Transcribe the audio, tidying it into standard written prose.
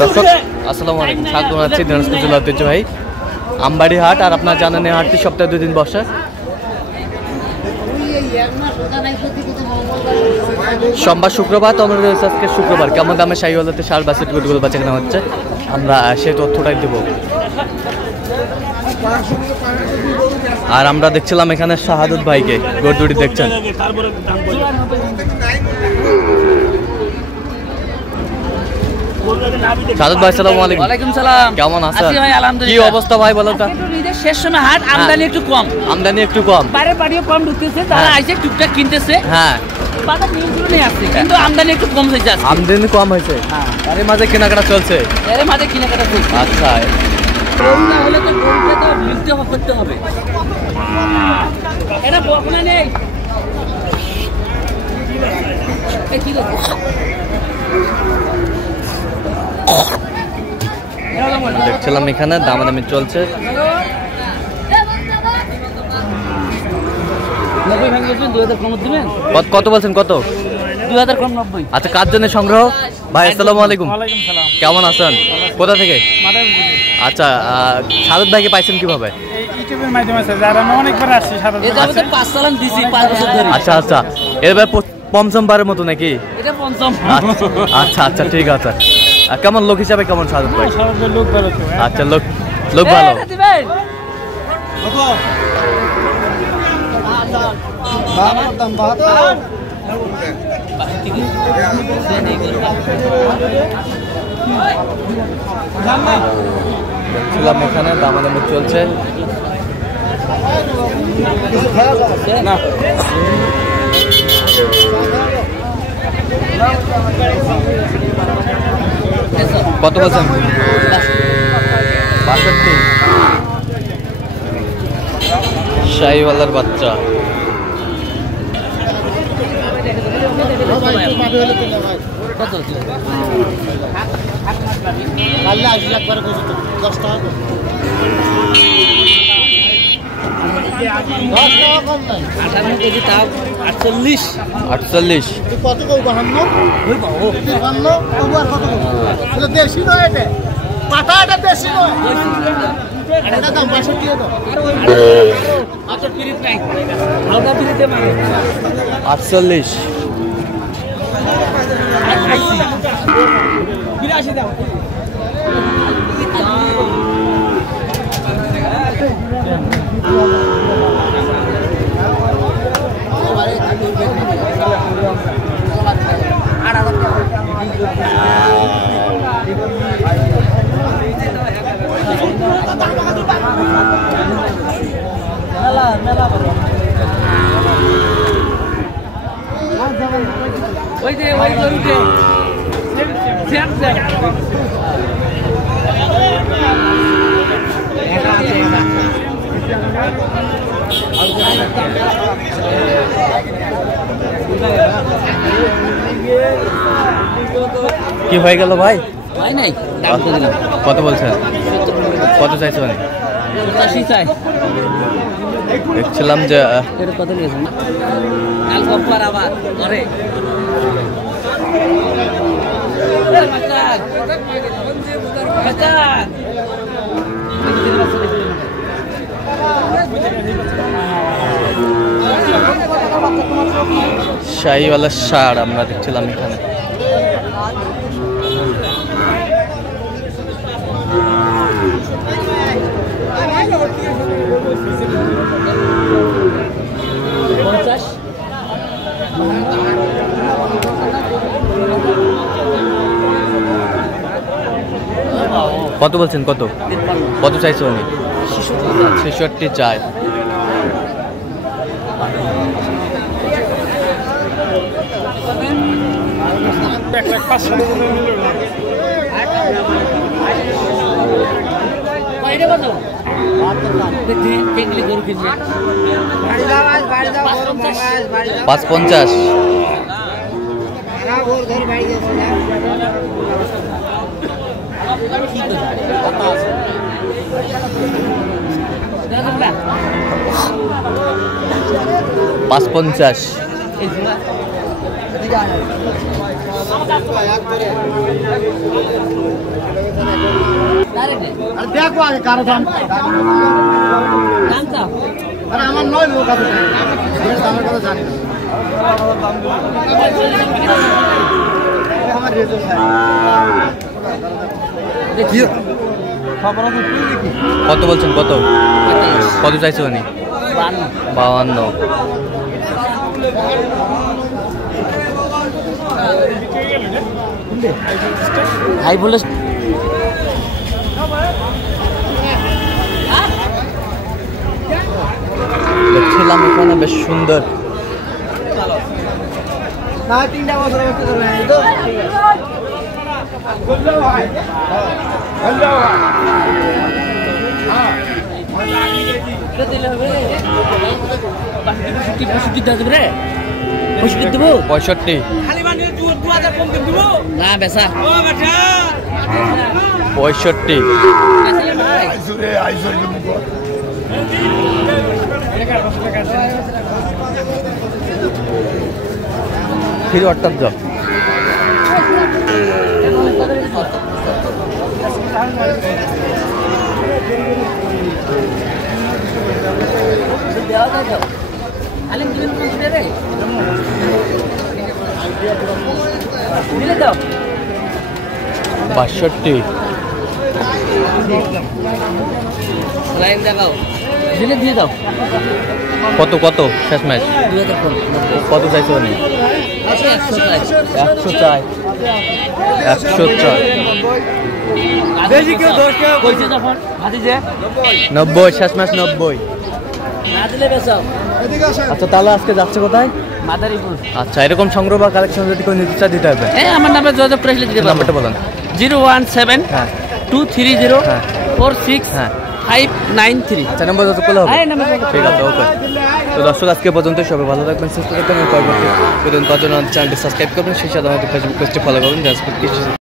দর্শক আসসালামু আলাইকুম, স্বাগত জানাচ্ছি দিনাজপুর জেলা ঐতিহ্যবাহী আমবাড়ি হাট। আর আপনারা জানেন এই হাটটি সপ্তাহে 2 দিন বসে, সোমবার শুক্রবার। তো আমাদের আজকে শুক্রবার কেমন দামে শাহিওয়ালাতে ষাঁড় বাছুর গরুগুলো বাচ্চা কেনা হচ্ছে আমরা সেই তথ্যটাই দেব। আর আমরা দেখছিলাম এখানে শাহাদুত ভাইকে, গরু দুটি দেখছেন। শাহাদুত ভাই আসসালামু আলাইকুম। ওয়ালাইকুম সালাম। কেমন আছেন? আছি ভাই, আলহামদুলিল্লাহ। কি অবস্থা ভাই বলো তো? ঈদের শেষ সময় হাট, আমদানি একটু কম। আমদানি একটু কম, বাইরের পাড়িও কম ঢুকতেছে, তারা আইসে টুকটাক কিনতেছে। হ্যাঁ, বাজার নিয়ন্ত্রণে আছে, কিন্তু আমদানি একটু কম হয়েছে আজকে। আমদানি কম হয়েছে, এর মাঝে কেনাকাটা চলছে। এর মাঝে কেনাকাটা চলছে। আচ্ছা, গরু না হলে তো গরুটা তো মিলতে হবে, করতে হবে। এটা বকনা নেই। এই কি করছে? দেখছিলাম এখানে দামাদামি চলছে। কত বলছেন? কত? 2000 কম 90। আচ্ছা, কার জন্য সংগ্রহ? ভাই আসসালামু আলাইকুম। কেমন আছেন? কোথা থেকে? আচ্ছা, শাহাদুত ভাইকে পাইছেন কিভাবে? ইউটিউবের মাধ্যমে যারা অনেকবার আসছে এটা 5 চালান দিছি 5 বছর ধরে। আচ্ছা আচ্ছা, এবার পঞ্চমবারের মতো নাকি? এটা পঞ্চম। আচ্ছা আচ্ছা, ঠিক আছে। কেমন লোক হিসাবে কেমন শাহাদুত ভাই? লোক ভালো। আচ্ছা, লোক ভালো। দেখছিলাম এখানে দামাদামি চলছে। কত বলছেন? 62। শাহিওয়ালার বাচ্চা। আটচল্লিশ। আটচল্লিশ। ওই যে ওই গরুতে কি হয়ে গেল ভাই? ভাই নাই, দাম তো দিলাম। কত বলছেন? কত চাইছে? মানে 85 চাই। দেখছিলাম যে এটা কত নিয়েছেন? কাল কম্পার আবার আরে শাহিওয়ালা ষাঁড় আমরা দেখছিলাম এখানে। কত বলছেন? কত কত চাইছে? উনি 66 চাই। পাঁচ 50। পাঁচ 50। দেখো আগে কারো দাম দামটা আরে আমার নয় লোক আছে দামের কথা জানি না আমার রেজল্ট দেখি খবর আছে তুই দেখি কত বলছেন কত কত চাইছো উনি 52 হাই ভোল্টেজ দেখছিলাম এখানে বেশ সুন্দর না 3টা বছর করতে করবে তো বললো ভাই বললো দিলে হবে পঁয়ষট্টি দেবো রে 65 দেবো 65 না বেসা 65 ফির অর্থাৎ যাও আলিম দিবেন কোন রে দিলে দাও 62 লাইন দেখাও দিলে দিয়ে দাও কত কত শেষ ম্যাচ 2000 কত চাইছো উনি 100 চাই 100 চাই বেশি কেউ 10 টাকা কইছে যখন হাতি যে 90 শেষ ম্যাচ 90 না দিলে বেচাও আচ্ছা তাহলে আজকে যাচ্ছে কোথায় মাদারীপুর আচ্ছা এরকম সংগ্রহ বা কালেকশন যদি কোনো নিতে চায় দিতে হবে আমার নামে যোগাযোগ করে দিতে পারবো নাম্বারটা বলেন 017 হ্যাঁ 230 হ্যাঁ 46 হ্যাঁ 593 আচ্ছা নাম্বার যত করলে হবে হ্যাঁ নাম্বার ঠিক আছে ওকে তো দর্শক আজকে পর্যন্ত সবাই ভালো থাকবেন সুস্থ থাকবেন এবং পরবর্তী পর্যন্ত চ্যানেলটি সাবস্ক্রাইব করবেন সেই সাথে আমাদের ফেসবুক পেজটি ফলো করবেন